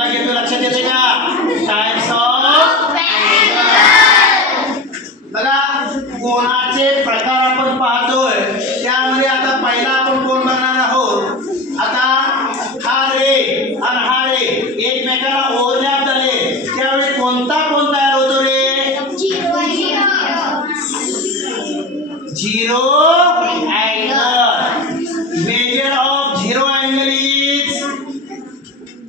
कुठला घेतो लक्षात येते का? टाइप्स ऑफ बघा कोणाचे प्रकार आपण पाहतोय त्यामध्ये आता पहिला आपण कोण बघणार आहोत. आता हा रे आणि हा रे एकमेकांना ओव्हरलॅप झाले त्यावेळी कोणता कोण तयार होतो रे? Zero angle. Measure of zero angle is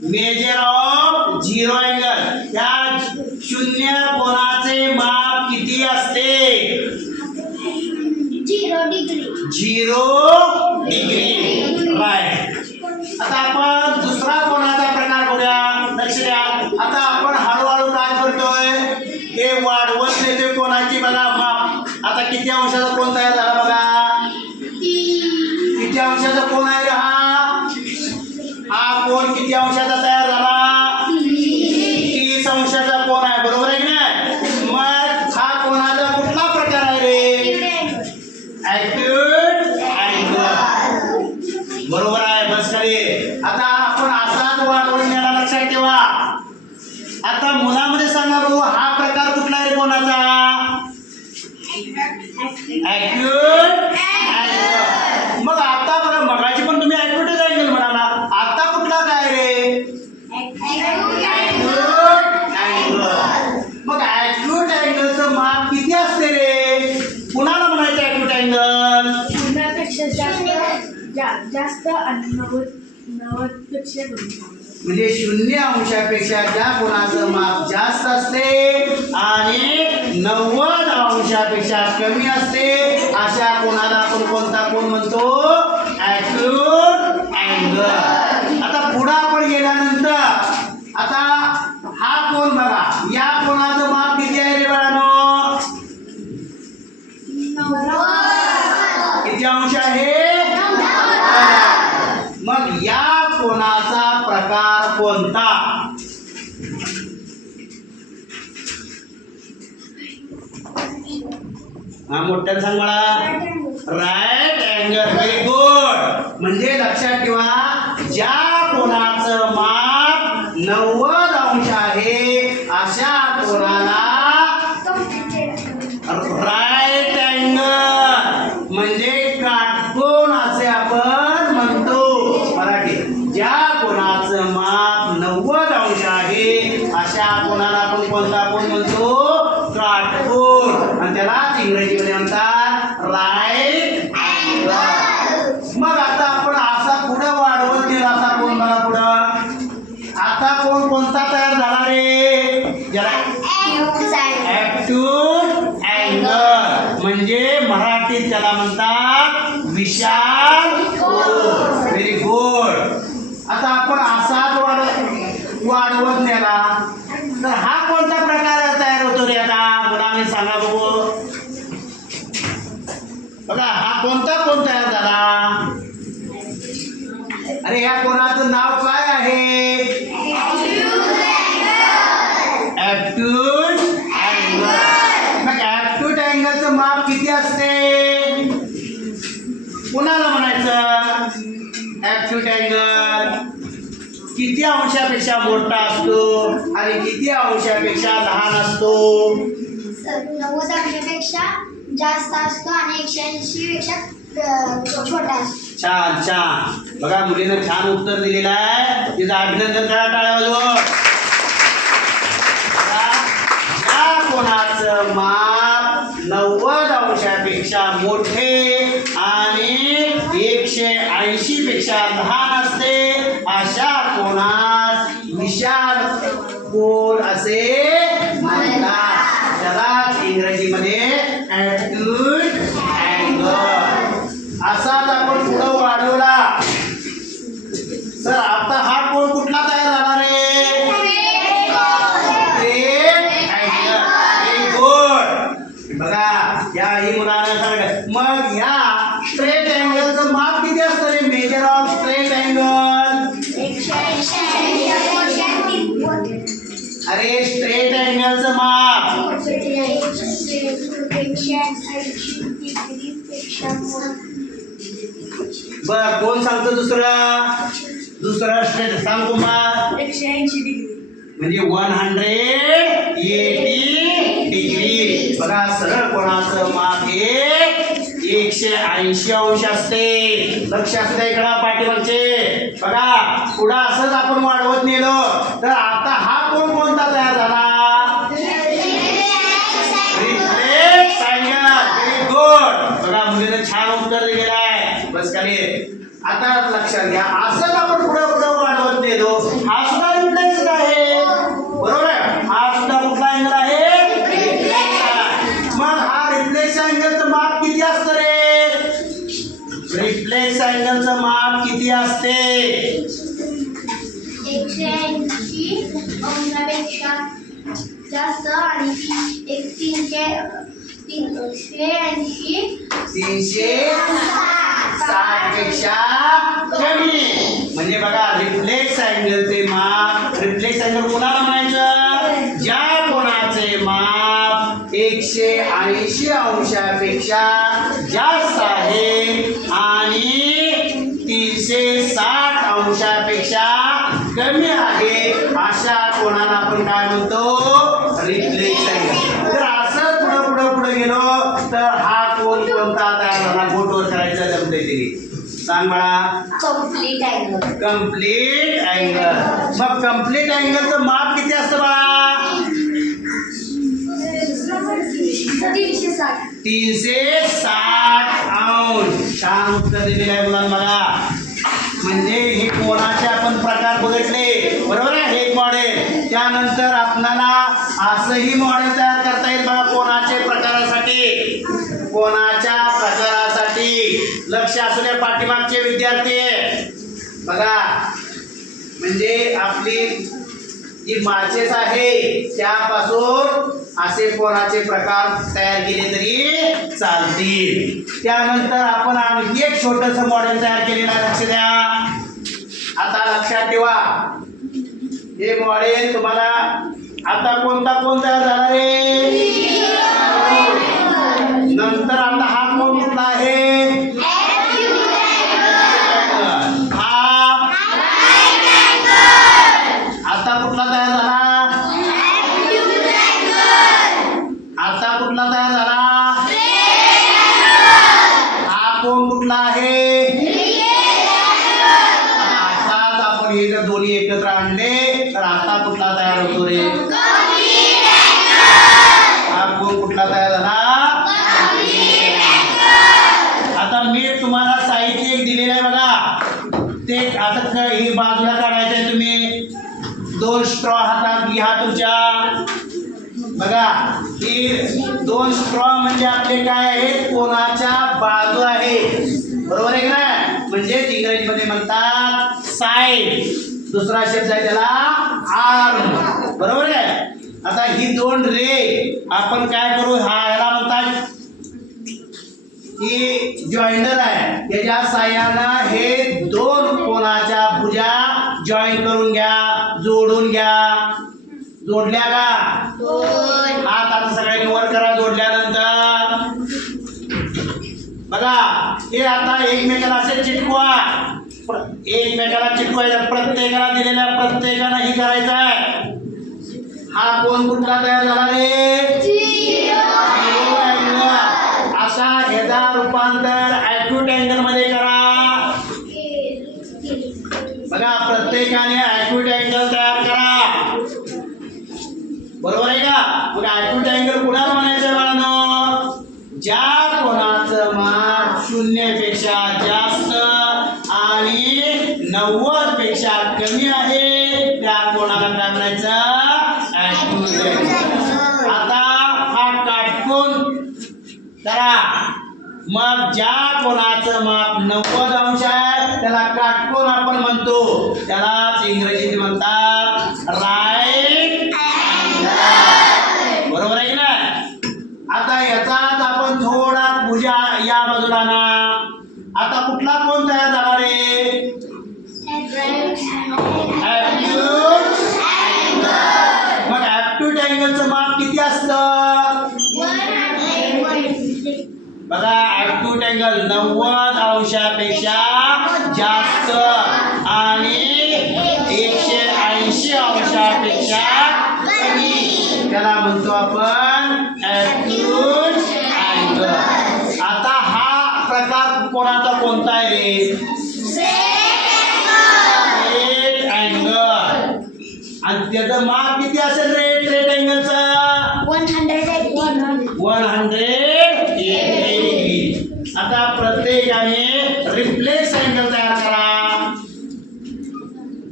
measure of zero angle. या शून्य कोणाचे माप किती असते? 0 डिग्री. राईट. आता आपण दुसरा कोणाचा प्रकार बघूया. लक्ष द्या. आता आपण हळूहळू काय करतोय हे वाढवत नेते कोणाची बघा माप. आता किती अंशाचा कोण तयार झाला बघा. किती अंशाचा कोण आहे हा कोण किती अंशाचा तयार झाला? 30 अंशाचा कोण आहे. बरोबर आहे की नाही? मग हा कोणाचा कुठला प्रकार आहे रे? Acute angle. बरोबर आहे. बस खाली. आता आपण असाच वाढवून नेला लक्षात ठेवा. आता मुलामध्ये सांगा बघू हा प्रकार कुठला आहे कोणाचा? Acute angle. मग आता बघा मगाची पण तुम्ही ॲक्यूट अँगल म्हणाला. आता कुठला काय रे? Acute angle. मग ॲक्यूट अँगलचं माप किती असते रे? कुणाला म्हणायचं ॲक्यूट अँगल? जास्त आणि 90 पेक्षा म्हणजे 0 अंशापेक्षा ज्या कोणाचं माप जास्त असते आणि 90 अंशापेक्षा कमी असते अशा कोणाला आपण कोणता कोण म्हणतो? Acute angle. आता पुढे आपण गेल्यानंतर आता हा कोण बघा. या कोणाचं माप किती आहे रे बाळांनो? किती अंश आहे? मग या कोणाचा प्रकार कोणता? हा मोठ्यानं सांग मला. Right angle. Very good. म्हणजे लक्षात ठेवा ज्या कोणाचं माप 90 अंश आहे अशा कोणाला राईट अँगल म्हणजे काटकोन असे आपण म्हणतो मराठीत. ज्या कोणाचं माप 90 अंश आहे अशा कोणाला आपण कोणता कोण म्हणतो? काटकोन. आणि त्यालाच इंग्रजीमध्ये म्हणतात राईट अँगल. मग आता आपण असा पुढे वाढवत गेला असा कोण बघा पुढं. आता कोण कोणता तयार झाला रे? ज्याला ॲक्यूट अँगल म्हणजे मराठीत त्याला म्हणतात विशाल कोन. Very good. आता आपण असाच वाढवत नेला तर हा कोणता प्रकार तयार होतो रे? आता मुलांनी सांगा बघू. बघा हा कोणता कोण तयार झाला? अरे या कोणाचं नाव काय आहे? Acute angle. मग ॲक्यूट अँगलचं माप किती असते? कोणाला म्हणायचं? ॲक्यूट अँगल किती अंशापेक्षा मोठा असतो आणि किती अंशापेक्षा लहान असतो? 90 अंशापेक्षा जास्त असतो आणि 180 पेक्षा छोटा असतो. छान छान. बघा मुलीनं छान उत्तर दिलेलं आहे. तिचं अभिनंदन करा टाळ्या वाजवून. ज्या कोणाचं माप 90 अंशापेक्षा मोठे आणि 180 पेक्षा लहान असते अशा कोणास विशाल कोन असे म्हणतात. त्यालाच इंग्रजीमध्ये ॲक्यूट अँगल. असाच आपण पुढे वाढवला सर. आता हा कोण कुठला तयार झाला रे? Straight angle. Very good. बघा याही मुलांना सांग. मग या स्ट्रेट अँगलचं माप किती असतं रे? Measure of straight angle. अरे स्ट्रेट अँगलचं माप बर कोण सांगतो दुसरा? दुसरं स्ट्रेट सांग कुमार 180 डिग्री म्हणजे 180 डिग्री. बघा सरळ कोणाचं माप हे 180 अंश असते. लक्ष असू द्या इकडं पाठीमागचे. बघा पुढं असंच आपण वाढवत नेलो तर आता हा कोण कोणता तयार झाला? Reflex angle. Very good. बघा मुलीने छान उत्तर दिलेलं आहे. बस खाली. आता लक्षात घ्या असंच आपण पुढे पुढे वाढवत नेलो. हा सुद्धा रिफ्लेक्स आहे बरोबर आहे. हा सुद्धा कुठला अँगल आहे? रिफ्लेक्स आहे. मग हा रिफ्लेक्स अँगलचं माप किती असतं रे? रिफ्लेक्स अँगलचं माप किती असते? 180 अंशापेक्षा जास्त आणि 360 पेक्षा कमी. म्हणजे बघा रिफ्लेक्स अँगलचे माप. रिफ्लेक्स अँगल कोणाला म्हणायचं? ज्या कोणाचे माप 180 अंशापेक्षा जास्त आहे आणि 360 अंशापेक्षा कमी आहे अशा कोणाला आपण काय म्हणतो? Reflex angle. जर असं पुढे गेलो तर हा कोण कोणता तयार झाला? बोटवर करायचं जमते तरी सांग बाळा. Complete angle. Complete angle. मग कंप्लीट अँगलचं माप किती असतं बाळा? 360 अंश. छान उत्तर दिलेलं आहे मुलांना. बघा म्हणजे हे कोणाचे आपण प्रकार बघितले बरोबर आहे. हे एक मॉडेल. त्यानंतर आपल्याला असंही मॉडेल तयार करता येईल बघा कोणाचे प्रकारासाठी. कोणाच्या प्रकारासाठी लक्ष असू द्या पाठीमागचे विद्यार्थी. बघा म्हणजे आपली जी माचेस आहे त्यापासून असे कोणाचे प्रकार तयार केले तरी चालतील. त्यानंतर आपण आणखी एक छोटस मॉडेल तयार केलेलं आहे. लक्ष द्या. आता लक्षात ठेवा हे मॉडेल तुम्हाला आता कोण तयार झाला रे? नंतर आता हा कोण कुठला आहे? आता कुठला तयार झाला? आता कुठला तयार झाला? हा कोण कुठला आहे? आताच आपण हे जर दोन्ही एकत्र आणले तर आता कुठला तयार होतो रे? हा कोण कुठला तयार झाला? आता मी तुम्हाला साहित्य एक दिलेलं आहे बघा. ते आता ही बाजूला काढायचं आहे. तुम्ही 2 स्ट्रॉ हातात घ्या तुमच्या. बघा ही 2 स्ट्रॉ म्हणजे आपले काय आहेत? कोणाच्या बाजू आहे बरोबर आहे ना. म्हणजे इंग्रजीमध्ये म्हणतात साइड. दुसरा शब्द आहे त्याला आर्म बरोबर आहे. आता ही 2 रे आपण काय करू? हा याला म्हणतात ही जॉइंटर आहे. याच्या साह्यानं हे 2 कोणाच्या भुजा जॉईन करून घ्या. जोडून घ्या. जोडल्या का? हात आता सगळ्यांनी वर करा. जोडल्यानंतर बघा हे आता एकमेकाला असे चिटकवा. एकमेकाला चिटकवायचं. प्रत्येकाला दिलेल्या प्रत्येकाला ही करायचं आहे. हा कोण कुठला तयार झाला रे? Zero angle. असा ह्याचा रूपांतर ॲक्यूट अँगल मध्ये करा. बघा प्रत्येकाने ॲक्यूट अँगल तयार करा बरोबर आहे का. मग ॲक्यूट अँगल कुणाला म्हणायचं बाळांनो? ज्या कोणाचं माप 0 पेक्षा जास्त आणि 90 पेक्षा कमी आहे त्या कोणाला काय म्हणायचं? Acute angle. आता हा काटकोन करा. मग ज्या कोणाचं माप 90 अंश आहे त्याला काटकोन आपण म्हणतो. त्यालाच इंग्रजीत म्हणतात राईट अँगल बरोबर आहे ना. आता याचाच आपण थोडा भुजा या बाजूला ना. आता कुठला कोण तयार झाला रे? मग ॲक्यूट अँगलचं माप किती असतं? बघा ॲक्यूट अँगल 90 अंशापेक्षा जास्त आणि अंशापेक्षा कमी, त्याला म्हणतो आपण ॲक्यूट अँगल. आता हा प्रकार कोणाचा कोणता आहे रे? Straight angle. आणि त्याचं माप किती असेल रे स्ट्रेट अँगलचं? 180 डिग्री. आता प्रत्येकाने रिफ्लेक्स अँगल तयार करा.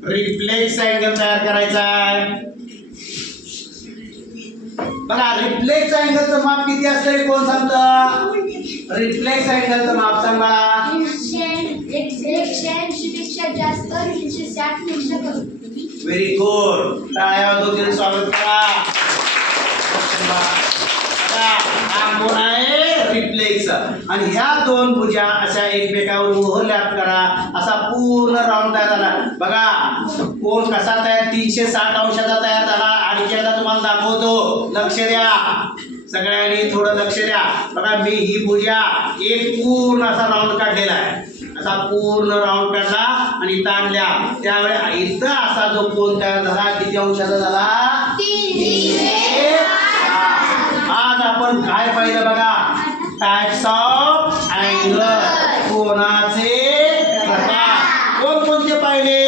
रिफ्लेक्स अँगल तयार करायचा आहे. बघा रिफ्लेक्स अँगलचं माप किती असतं रे? कोण सांगतं? रिफ्लेक्स अँगलचं माप सांगा. 180 पेक्षा जास्त, 160 पेक्षा कमी. Very good. टाळ्या वाजवून स्वागत करा. हा कोण आहे? रिफ्लेक्स. आणि ह्या दोन भुजा अशा एकमेकावर ओव्हरलॅप करा. असा पूर्ण राऊंड तयार झाला. बघा कोण कसा तयार 360 अंशाचा तयार झाला. आणि त्याला तुम्हाला दाखवतो. लक्ष द्या सगळ्यांनी, थोडं लक्ष द्या. बघा मी ही भुजा एक पूर्ण असा राऊंड काढलेला आहे. असा पूर्ण राऊंड काढला आणि ताणल्या. त्यावेळी इथं असा जो कोण तयार झाला किती अंशाचा झाला? 360. आज आपण काय पाहिलं बघा? Types of angle. कोणाचे प्रकार कोणकोणते पाहिले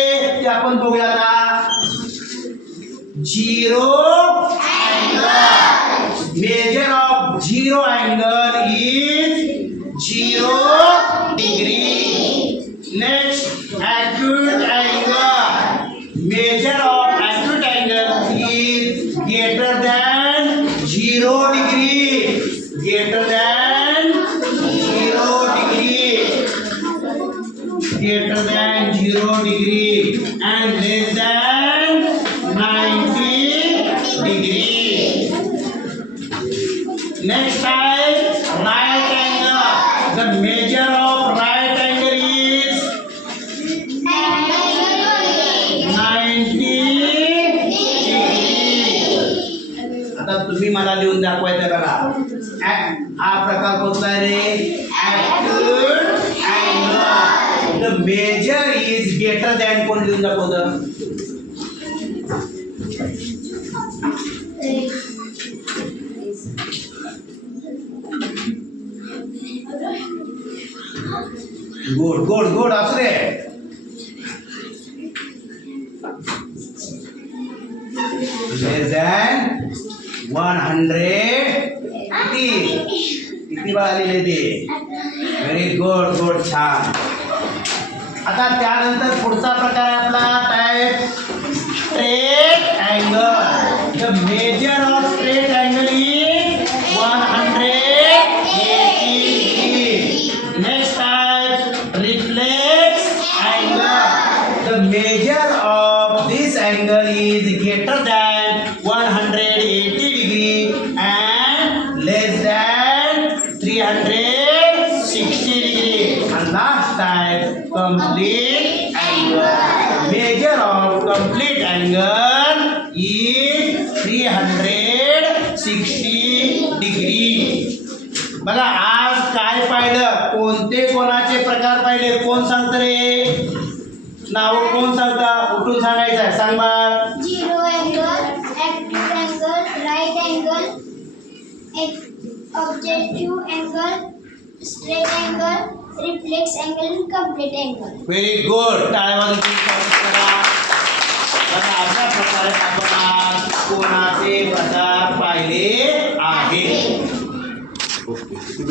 ते आपण बघूया आता. Zero angle. Measure of zero angle is 0 degree. Next acute angle. Measure of acute angle is greater than 0 degree. Greater than 0 degree. Greater than 0 degree and less than 90 degree. Next type right angle. The measure of right angle is 90 degree. आता तुम्ही मला लिहून दाखवायचं बघा. हा प्रकार कोणता आहे रे? Acute angle. The measure is greater than कोण लिहून दाखवतं? Good good good. असू दे. Less than 100. किती बाळा लिहिले ते? Very good good. छान. आता त्यानंतर पुढचा प्रकार आहे आपला type straight angle. The major of straight angle is 180 degree. Next type reflex angle. The measure of this angle is greater than 180 degree and less than 360 degree. And last type complete angle. Measure of complete angle is 360 degree. बघा आज काय पाहिलं? कोणते कोणाचे प्रकार पाहिले? कोण सांगतं रे? नाव कोण सांगता? उठून सांगायचं आहे. सांग बा. 0 angle, acute angle, right angle, objective angle, straight angle, reflex angle, and complete angle. Very good. टाळ्या वाजवून स्वागत करा. बघा अशा प्रकारे आपण आज कोणाचे प्रकार पाहिले आहेत.